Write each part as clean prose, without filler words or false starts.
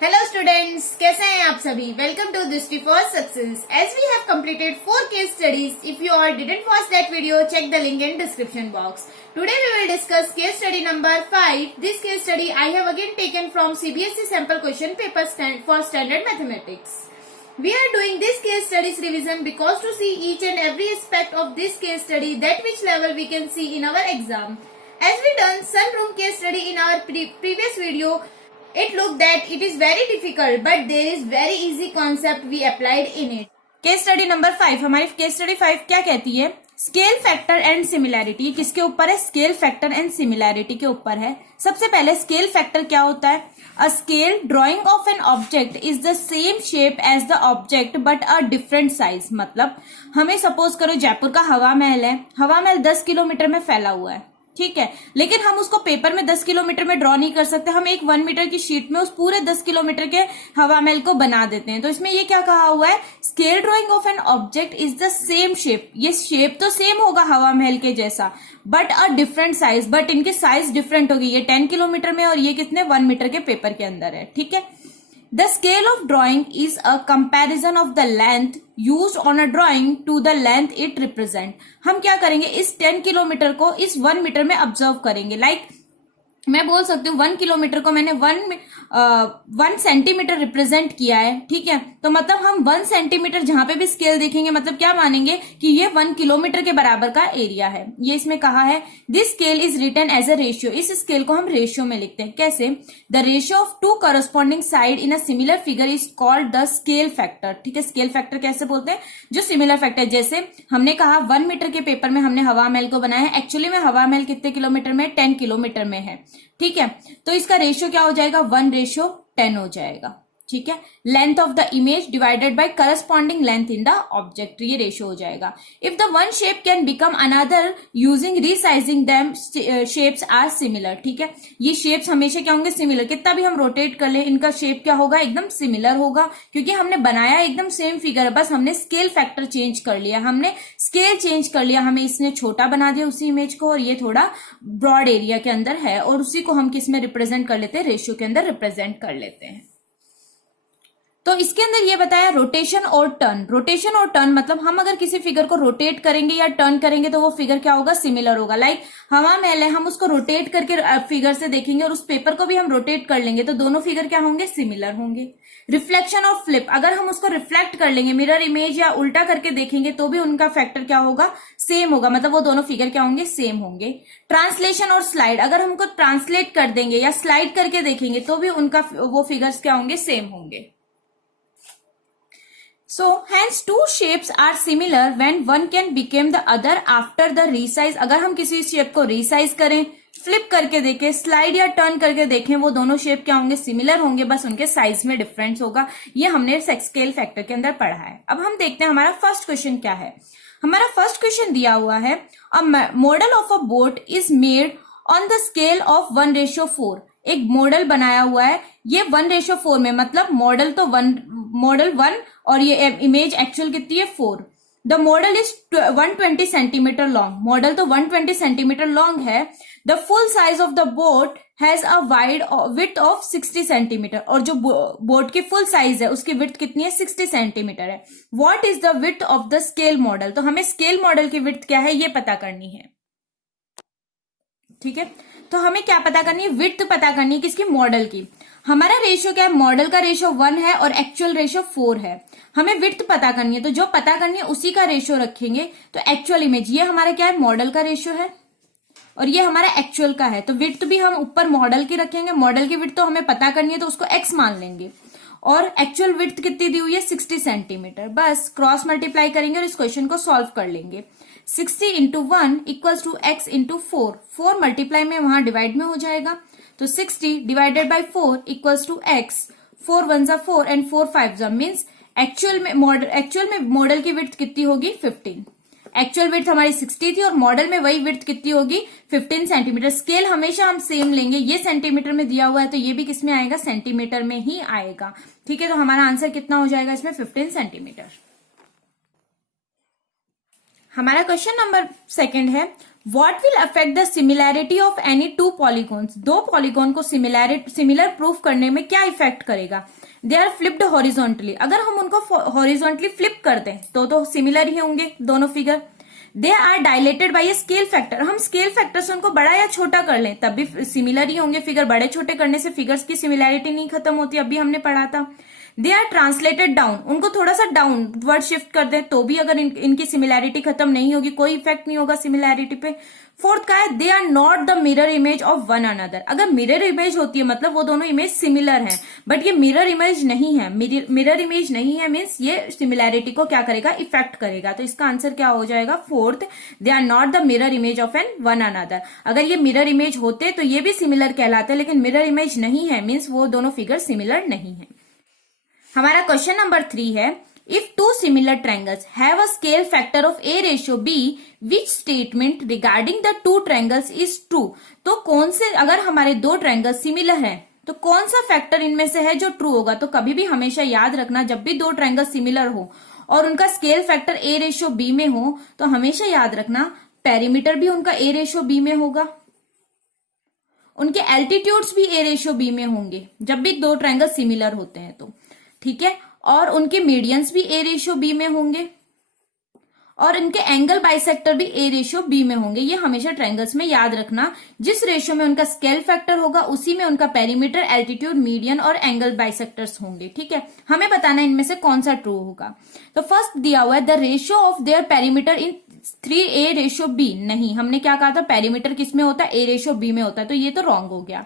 Hello students, कैसे हैं आप सभी। Welcome to Drishti for success. As we have completed 4 case studies, if you all didn't watch that video, check the link in description box. Today we will discuss case study number 5. This case study I have again taken from CBSE sample question paper for standard mathematics. We are doing this case studies revision because to see each and every aspect of this case study, that which level we can see in our exam. As we done sunroom case study in our previous video, it looked that it is very difficult, but there is very easy concept we applied in it. Case study number 5, हमारी case study 5 क्या कहती है? Scale factor and similarity. किसके ऊपर है? Scale factor and similarity के ऊपर है। सबसे पहले स्केल फैक्टर क्या होता है? A scale drawing of an object is the same shape as the object but a different size. मतलब हमें सपोज करो जयपुर का हवा महल है, हवा महल 10 किलोमीटर में फैला हुआ है, ठीक है, लेकिन हम उसको पेपर में 10 किलोमीटर में ड्रॉ नहीं कर सकते। हम एक 1 मीटर की शीट में उस पूरे 10 किलोमीटर के हवा महल को बना देते हैं। तो इसमें ये क्या कहा हुआ है? Scale drawing of an object is the same shape. ये शेप तो सेम होगा हवा महल के जैसा, but a different size, but इनके साइज डिफरेंट होगी। ये 10 किलोमीटर में और ये कितने 1 मीटर के पेपर के अंदर है, ठीक है। The scale of drawing is a comparison of the length used on a drawing to the length it represent. हम क्या करेंगे? इस 10 किलोमीटर को इस 1 मीटर में ऑब्जर्व करेंगे। लाइक मैं बोल सकती हूँ 1 किलोमीटर को मैंने 1 सेंटीमीटर रिप्रेजेंट किया है, ठीक है। तो मतलब हम 1 सेंटीमीटर जहां पे भी स्केल देखेंगे मतलब क्या मानेंगे कि ये 1 किलोमीटर के बराबर का एरिया है। ये इसमें कहा है this scale is written as a ratio. इस स्केल को हम रेशियो में लिखते हैं। कैसे? The ratio of 2 corresponding side in a similar figure is called the scale factor, ठीक है। स्केल फैक्टर कैसे बोलते हैं? जो सिमिलर फैक्टर, जैसे हमने कहा 1 मीटर के पेपर में हमने हवा महल को बनाया है, एक्चुअली में हवा महल कितने किलोमीटर में? 10 किलोमीटर में है, ठीक है। तो इसका रेशियो क्या हो जाएगा? 1:10 हो जाएगा, ठीक है। Length of the image divided by corresponding length in the object, ये रेशियो हो जाएगा। If the one shape can become another using resizing them shapes are similar, ठीक है। ये शेप्स हमेशा क्या होंगे? सिमिलर। कितना भी हम रोटेट कर ले इनका शेप क्या होगा? एकदम सिमिलर होगा, क्योंकि हमने बनाया एकदम सेम फिगर है, बस हमने स्केल फैक्टर चेंज कर लिया, हमने स्केल चेंज कर लिया, हमें इसने छोटा बना दिया उसी इमेज को, और ये थोड़ा ब्रॉड एरिया के अंदर है, और उसी को हम किस में रिप्रेजेंट कर लेते हैं? रेशियो के अंदर रिप्रेजेंट कर लेते हैं। तो इसके अंदर ये बताया रोटेशन और टर्न। रोटेशन और टर्न मतलब हम अगर किसी फिगर को रोटेट करेंगे या टर्न करेंगे तो वो फिगर क्या होगा? सिमिलर होगा। लाइक हवा महल है, हम उसको रोटेट करके फिगर से देखेंगे और उस पेपर को भी हम रोटेट कर लेंगे तो दोनों फिगर क्या होंगे? सिमिलर होंगे। रिफ्लेक्शन और फ्लिप, अगर हम उसको रिफ्लेक्ट कर लेंगे मिरर इमेज या उल्टा करके देखेंगे तो भी उनका फैक्टर क्या होगा? सेम होगा, मतलब वो दोनों फिगर क्या होंगे? सेम होंगे। ट्रांसलेशन और स्लाइड, अगर हमको ट्रांसलेट कर देंगे या स्लाइड करके देखेंगे तो भी उनका वो फिगर्स क्या होंगे? सेम होंगे। So hence two shapes are similar when one can become the other after the resize. अगर हम किसी शेप को रिसाइज करें, फ्लिप करके देखें, स्लाइड या टर्न करके देखें, वो दोनों शेप क्या होंगे? सिमिलर होंगे, बस उनके साइज में डिफरेंस होगा। ये हमने स्केल फैक्टर के अंदर पढ़ा है। अब हम देखते हैं हमारा फर्स्ट क्वेश्चन क्या है। हमारा फर्स्ट क्वेश्चन दिया हुआ है a model of a boat is made on the scale of 1:4। एक मॉडल बनाया हुआ है, ये 1:4 में, मतलब मॉडल तो मॉडल 1 और ये इमेज एक्चुअल कितनी है? 4। The model is 120 centimetre long. Model तो 120 सेंटीमीटर लॉन्ग है। The full size of the boat has a wide width of 60 centimetre, और जो बोट की फुल साइज है उसकी विड्थ कितनी है? 60 सेंटीमीटर है। What is the width of the scale model? तो हमें स्केल मॉडल की विड्थ क्या है ये पता करनी है, ठीक है। तो हमें क्या पता करनी है? विड्थ पता करनी है किसकी? मॉडल की। हमारा रेशियो क्या है? मॉडल का रेशियो 1 है और एक्चुअल रेशियो 4 है। हमें विड्थ पता करनी है, तो जो पता करनी है उसी का रेशियो रखेंगे। तो एक्चुअल इमेज, ये हमारा क्या है? मॉडल का रेशियो है, और ये हमारा एक्चुअल का है। तो विड्थ भी हम ऊपर मॉडल की रखेंगे। मॉडल की विड्थ तो हमें पता करनी है तो उसको x मान लेंगे, और एक्चुअल विड्थ कितनी दी हुई है? 60 सेंटीमीटर। बस क्रॉस मल्टीप्लाई करेंगे और इस क्वेश्चन को सॉल्व कर लेंगे। 60 into 1 equals to x into 4। 4 multiply में वहां डिवाइड में हो जाएगा, तो 60 divided by 4 equals to x। 4 1 जा 4 एंड 4 5 जा, मीन्स एक्चुअल में मॉडल की विड्थ कितनी होगी? 15। एक्चुअल विड्थ हमारी 60 थी और मॉडल में वही विड्थ कितनी होगी? 15 सेंटीमीटर। स्केल हमेशा हम सेम लेंगे, ये सेंटीमीटर में दिया हुआ है तो ये भी किस में आएगा? सेंटीमीटर में ही आएगा, ठीक है। तो हमारा आंसर कितना हो जाएगा इसमें? 15 सेंटीमीटर। हमारा क्वेश्चन नंबर 2 है what will affect the similarity of any two polygons, दो पॉलीगॉन को सिमिलर प्रूफ करने में क्या इफेक्ट करेगा। दे आर फ्लिप्ड हॉरिजॉन्टली, अगर हम उनको हॉरिजॉन्टली फ्लिप कर दें तो सिमिलर ही होंगे दोनों figure. They are dilated by a scale factor, हम स्केल फैक्टर से उनको बड़ा या छोटा कर लें तब भी सिमिलर ही होंगे फिगर, बड़े छोटे करने से फिगर्स की सिमिलैरिटी नहीं खत्म होती, अभी हमने पढ़ा था। दे आर ट्रांसलेटेड डाउन, उनको थोड़ा सा डाउनवर्ड शिफ्ट कर दें तो भी अगर इनकी सिमिलैरिटी खत्म नहीं होगी, कोई इफेक्ट नहीं होगा सिमिलैरिटी पे। फोर्थ का है they are not the mirror image of one another, अगर मिरर इमेज होती है मतलब वो दोनों इमेज सिमिलर हैं, बट ये मिरर इमेज नहीं है, मिरर इमेज नहीं है मीन्स ये सिमिलैरिटी को क्या करेगा, इफेक्ट करेगा। तो इसका आंसर क्या हो जाएगा, fourth, they are not the mirror image of an one another. अगर ये मिरर इमेज होते तो ये भी सिमिलर कहलाते, लेकिन मिरर इमेज नहीं है मीन्स वो दोनों फिगर सिमिलर नहीं है। हमारा क्वेश्चन नंबर 3 है, if two similar triangles have a scale factor of A ratio B, which statement regarding the two triangles is true. तो कौन से, अगर हमारे दो ट्रायंगल्स सिमिलर हैं तो कौन सा फैक्टर इनमें से है जो ट्रू होगा। तो कभी भी हमेशा याद रखना, जब भी दो ट्रायंगल सिमिलर हो और उनका scale factor A ratio B में हो तो हमेशा याद रखना पेरीमीटर भी उनका A रेशियो B में होगा, उनके एल्टीट्यूड्स भी A रेशियो B में होंगे जब भी दो ट्रायंगल सिमिलर होते हैं तो, ठीक है, और उनके मीडियंस भी A रेशियो B में होंगे और इनके एंगल बाइसेक्टर भी A रेशियो B में होंगे। ये हमेशा ट्रायंगल्स में याद रखना, जिस रेशियो में उनका स्केल फैक्टर होगा उसी में उनका पेरीमीटर, एल्टीट्यूड, मीडियन और एंगल बाइसेक्टर्स होंगे, ठीक है। हमें बताना है इनमें से कौन सा ट्रू होगा। तो फर्स्ट दिया हुआ है the ratio of their perimeter in 3A ratio B, नहीं, हमने क्या कहा था, पेरीमीटर किस में होता है, A रेशियो B में होता है, तो ये तो रॉन्ग हो गया।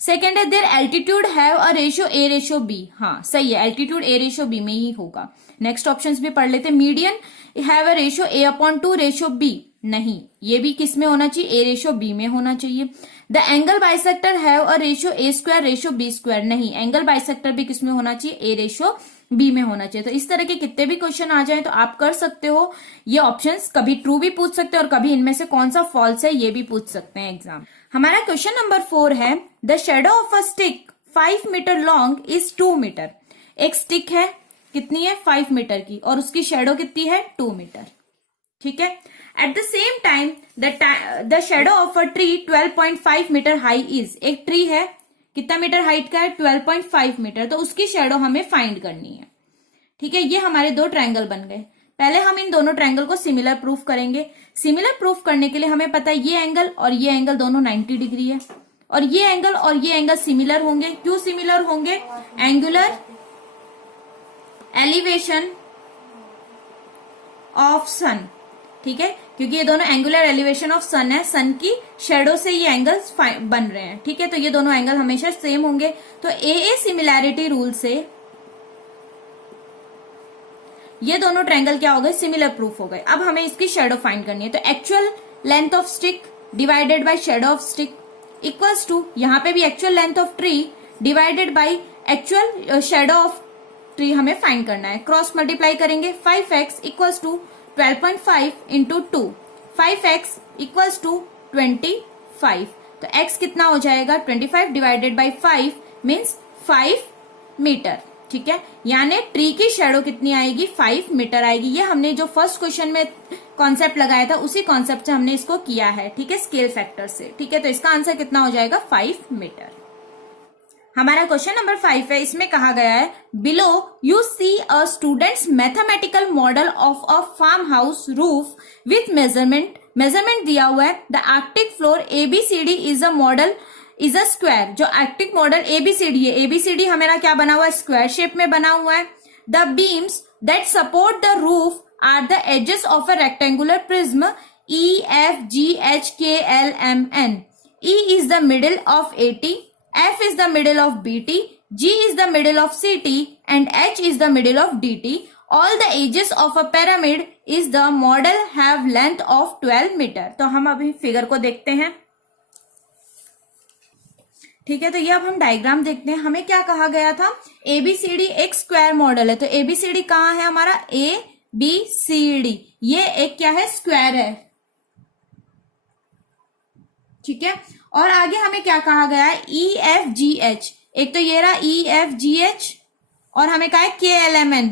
सेकेंड है their altitude have a ratio A ratio B, हाँ सही है, एल्टीट्यूड A रेशियो B में ही होगा। नेक्स्ट ऑप्शंस भी पढ़ लेते। Median have a ratio A/2 ratio B, नहीं, ये भी किस में होना चाहिए, A रेशियो B में होना चाहिए। The angle bisector have a ratio A² ratio B², नहीं, एंगल बाइसेक्टर भी किस में होना चाहिए, A रेशियो B में होना चाहिए। तो इस तरह के कितने भी क्वेश्चन आ जाए तो आप कर सकते हो ये ऑप्शंस, कभी ट्रू भी पूछ सकते हैं और कभी इनमें से कौन सा फॉल्स है ये भी पूछ सकते हैं एग्जाम। हमारा क्वेश्चन नंबर 4 है, the shadow of a stick 5 metre long is 2 metre. एक स्टिक है, कितनी है, 5 मीटर की, और उसकी शेडो कितनी है, 2 मीटर, ठीक है। At the same time the shadow of a tree 12.5 metre high is, एक ट्री है कितना मीटर हाइट का है, 12.5 मीटर, तो उसकी शेडो हमें फाइंड करनी है, ठीक है। ये हमारे दो ट्रायंगल बन गए। पहले हम इन दोनों ट्रायंगल को सिमिलर प्रूफ करेंगे। सिमिलर प्रूफ करने के लिए हमें पता है ये एंगल और ये एंगल दोनों 90 डिग्री है, और ये एंगल सिमिलर होंगे। क्यों सिमिलर होंगे, एंगुलर एलिवेशन ऑफ सन, ठीक है, क्योंकि ये दोनों एंगुलर एलिवेशन ऑफ सन है, सन की शेडो से ये एंगल्स बन रहे हैं, ठीक है। तो ये दोनों एंगल हमेशा सेम होंगे। तो ए सिमिलैरिटी रूल से ये दोनों ट्रायंगल क्या हो गए, सिमिलर प्रूफ हो गए। अब हमें इसकी शेडो फाइंड करनी है। तो actual length of stick divided by shadow of stick equals to, यहां पे भी actual length of tree divided by actual shadow of tree हमें फाइंड करना है। क्रॉस मल्टीप्लाई करेंगे, 5x equals to 12.5 into 2, 5x equals to 25। तो x कितना हो जाएगा, 25 डिवाइडेड बाय 5 मीन्स 5 मीटर, ठीक है। यानी ट्री की शेडो कितनी आएगी, 5 मीटर आएगी। ये हमने जो फर्स्ट क्वेश्चन में कॉन्सेप्ट लगाया था उसी कॉन्सेप्ट से हमने इसको किया है, ठीक है, स्केल फैक्टर से, ठीक है। तो इसका आंसर कितना हो जाएगा, 5 मीटर। हमारा क्वेश्चन नंबर 5 है, इसमें कहा गया है, below you see a students mathematical model of a farm house roof with measurement दिया हुआ है। The arctic floor ABCD is a model is a square. जो आर्कटिक मॉडल ABCD है, ABCD हमारा क्या बना हुआ है, स्क्वायर शेप में बना हुआ है। The beams that support the roof are the edges of a rectangular prism EFGHKLMN। E is the middle of AT, F is the middle of BT, G is the middle of CT and H is the middle of DT. All the edges of a pyramid is the model have length of 12 metre. तो हम अभी figure को देखते हैं, ठीक है। तो ये अब हम डायग्राम देखते हैं। हमें क्या कहा गया था, ABCD एक स्क्वायर मॉडल है। तो ABCD कहाँ है हमारा, ABCD ये एक क्या है, स्क्वायर है, ठीक है। और आगे हमें क्या कहा गया है, EFGH, एक तो ये रहा EFGH और हमें कहा है KLMN,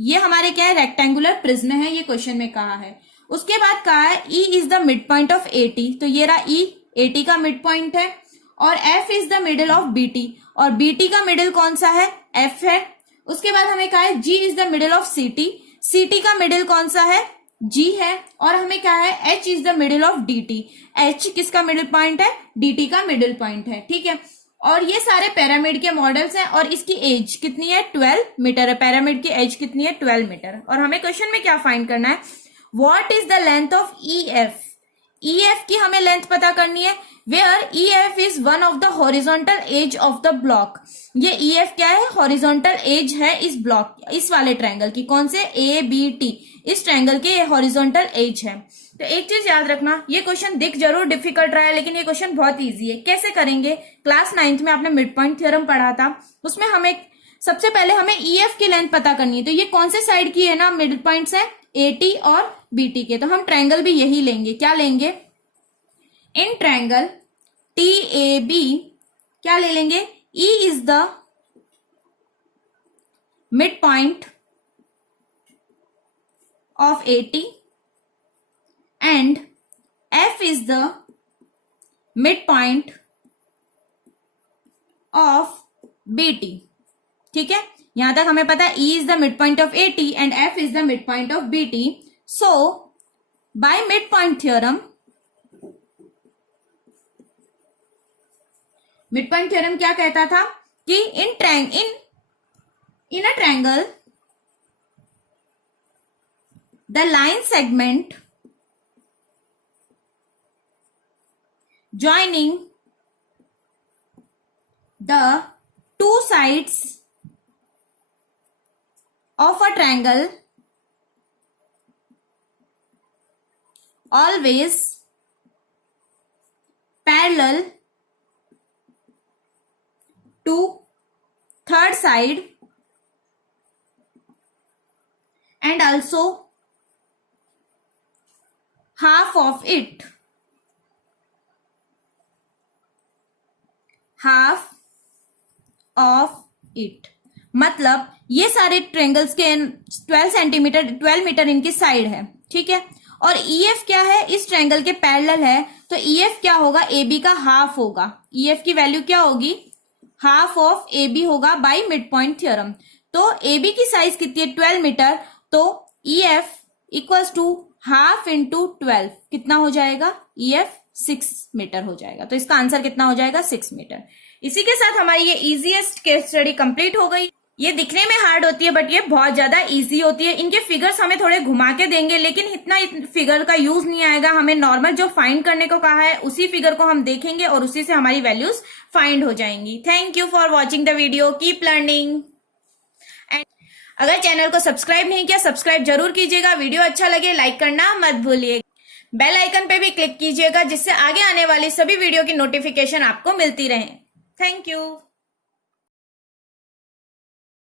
ये हमारे क्या है, रेक्टेंगुलर प्रिज्म है, ये क्वेश्चन में कहा है। उसके बाद कहा है E is the mid point of AT, तो ये रहा E, AT का मिड पॉइंट है, और F is the middle of BT, और BT का मिडल कौन सा है, F है। उसके बाद हमें कहा है G is the middle of CT, CT का मिडल कौन सा है, G है, और हमें क्या है H is the middle of DT, H किसका मिडल पॉइंट है, DT का मिडल पॉइंट है, ठीक है। और ये सारे पिरामिड के मॉडल्स हैं, और इसकी एज कितनी है, 12 मीटर है, पिरामिड की एज कितनी है, 12 मीटर। और हमें क्वेश्चन में क्या फाइंड करना है, what is the length of EF, EF की हमें लेंथ पता करनी है, where EF is one of the horizontal edge of the block. ये EF क्या है, हॉरिजॉन्टल एज है इस ब्लॉक, इस वाले ट्रायंगल की, कौन से, ABT, इस ट्रायंगल की हॉरिजॉन्टल एज है। तो एक चीज याद रखना, ये क्वेश्चन दिख जरूर डिफिकल्ट रहा है, लेकिन ये क्वेश्चन बहुत इजी है। कैसे करेंगे, क्लास 9th में आपने मिड पॉइंट थ्योरम पढ़ा था, उसमें हमें सबसे पहले हमें EF की लेंथ पता करनी है। तो ये कौन से साइड की है ना, मिड पॉइंट्स है AT और BT के, तो हम ट्रायंगल भी यही लेंगे। क्या लेंगे, इन ट्रायंगल TAB क्या ले लेंगे, E is the mid point of AT and F is the midpoint of BT, ठीक है। यहां तक हमें पता है E is the midpoint of AT and F is the midpoint of BT. So by midpoint theorem, midpoint theorem क्या कहता था कि in a triangle the line segment joining the two sides of a triangle always parallel to third side and also half of it, half of it, मतलब ये सारे triangles के 12 metre इनकी side है, ठीक है। और EF क्या है, इस ट्रायंगल के पैरेलल है, तो EF क्या होगा, AB का हाफ होगा। EF की वैल्यू क्या होगी, हाफ ऑफ AB होगा बाय मिड पॉइंट थ्योरम। तो AB की साइज कितनी है, 12 मीटर, तो EF equals to half into 12 कितना हो जाएगा, EF 6 मीटर हो जाएगा। तो इसका आंसर कितना हो जाएगा, 6 मीटर। इसी के साथ हमारी ये इजीएस्ट केस स्टडी कंप्लीट हो गई। ये दिखने में हार्ड होती है बट ये बहुत ज्यादा इजी होती है। इनके फिगर्स हमें थोड़े घुमा के देंगे, लेकिन इतना फिगर का यूज नहीं आएगा। हमें नॉर्मल जो फाइंड करने को कहा है उसी फिगर को हम देखेंगे और उसी से हमारी वैल्यूज फाइंड हो जाएंगी। Thank you for watching the video, keep learning. अगर चैनल को सब्सक्राइब नहीं किया, सब्सक्राइब जरूर कीजिएगा। वीडियो अच्छा लगे लाइक करना मत भूलिएगा। बेल आइकन पे भी क्लिक कीजिएगा जिससे आगे आने वाली सभी वीडियो की नोटिफिकेशन आपको मिलती रहे। Thank you.